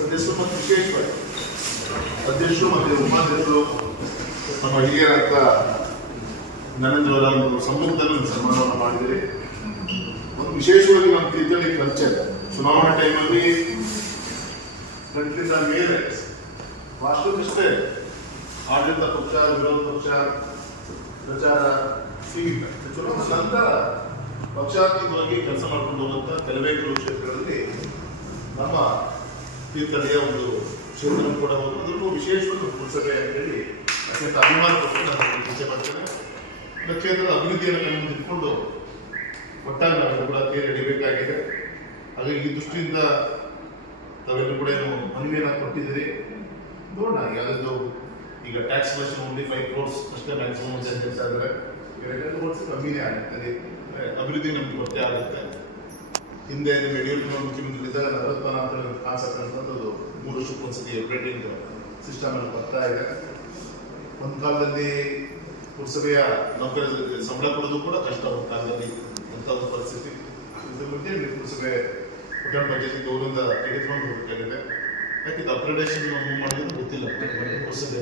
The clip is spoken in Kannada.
ಸದಸ್ಯರು ಮತ್ತು ವಿಶೇಷವಾಗಿ ಅಧ್ಯಕ್ಷರು ಮತ್ತು ಉಪಾಧ್ಯಕ್ಷರು ನಮ್ಮ ಹಿರಿಯರಂತ ನರೇಂದ್ರ ಅವರ ಒಂದು ಸನ್ಮಾನವನ್ನು ಮಾಡಿದರೆ ಒಂದು ವಿಶೇಷವಾಗಿ ನಮ್ಮ ತೀರ್ಥಹಳ್ಳಿ ಕಲ್ಚರ್ ಚುನಾವಣಾ ಟೈಮಲ್ಲಿ ಗಂಟಲಿಂದ ಮೇಲೆ ರಾಷ್ಟ್ರದಷ್ಟೇ ಆಡಳಿತ ಪಕ್ಷ, ವಿರೋಧ ಪಕ್ಷ, ಪ್ರಚಾರ ಸೀಮಿತ. ಚುನಾವಣಾ ನಂತರ ಪಕ್ಷಾತೀತವಾಗಿ ಕೆಲಸ ಮಾಡ್ಕೊಂಡು ಹೋಗುವಂಥ ಕೆಲವೇ ಕೆಲವು ನಮ್ಮ ತೀರ್ಥಹಳ್ಳಿಯ ಒಂದು ಚಿಂತನ ಕೂಡ ಒಂದು ಅದನ್ನು ವಿಶೇಷವಾಗಿ ಪುರಸಭೆ ಅಂತೇಳಿ ಅತ್ಯಂತ ಅಭಿಮಾನ ಪಟ್ಟು ನಾನು ಖುಷಿ ಮಾಡ್ತೇನೆ. ಕ್ಷೇತ್ರದ ಅಭಿವೃದ್ಧಿಯನ್ನು ಕಣ್ಣು ತಿಳ್ಕೊಂಡು ಒಟ್ಟಾಗಿ ನಾವೆಲ್ಲರೂ ಕೂಡ ತೇರು ಎಳಿಬೇಕಾಗಿದೆ ಹಾಗಾಗಿ ಈ ದೃಷ್ಟಿಯಿಂದ ತಾವೆಲ್ಲರೂ ಕೂಡ ಏನು ಮನವಿಯನ್ನು ಕೊಟ್ಟಿದ್ದೀರಿ? ನೋಡೋಣ ಯಾವುದೋ ಈಗ ಟ್ಯಾಕ್ಸ್ ಬಸ್ ಓನ್ಲಿ ಫೈವ್ ಕ್ರೋರ್ಸ್ ಅಷ್ಟೇ ಮ್ಯಾಕ್ಸಿಮಮ್ ಅಂತ ಹೇಳ್ತಾ ಇದ್ದಾರೆ. ಕಮ್ಮಿನೇ ಆಗುತ್ತೆ ಅಭಿವೃದ್ಧಿ ನಮ್ಗೆ ಗೊತ್ತೇ ಆಗುತ್ತೆ. ಹಿಂದೆ ನಿಮ್ಮ ಯಡಿಯೂರಪ್ಪ ಮುಖ್ಯಮಂತ್ರಿ ಇದ್ದಾಗ ಅಂತ ಕಾನ್ಸೆಪ್ಟ್ ಅಂತಂದು ಮೂರು ವರ್ಷಕ್ಕೆ ಒಂದ್ಸತಿ ಆಪರೇಟಿಂಗ್ ಸಿಸ್ಟಮ್ ಅಲ್ಲಿ ಬರ್ತಾ ಇದೆ. ಒಂದು ಕಾಲದಲ್ಲಿ ಪುರಸಭೆಯ ನೌಕರ ಸಂಬಳ ಕೊಡೋದು ಕೂಡ ಕಷ್ಟ ಒಂದು ಕಾಲದಲ್ಲಿ ಅಂತ ಒಂದು ಪರಿಸ್ಥಿತಿ. ಮಧ್ಯೆ ಪುರಸಭೆ ಕುಟುಂಬ ಬಜೆಟ್ ಗೌರವದಿಂದ ತೆಗೆದುಕೊಂಡು ಹೋಗಬೇಕಾಗಿದೆ. ಯಾಕೆ ಅಪ್ಗ್ರೇಡೇಷನ್ ಮೂವ್ ಮಾಡೋದು ಗೊತ್ತಿಲ್ಲ. ಪುರಸಭೆ.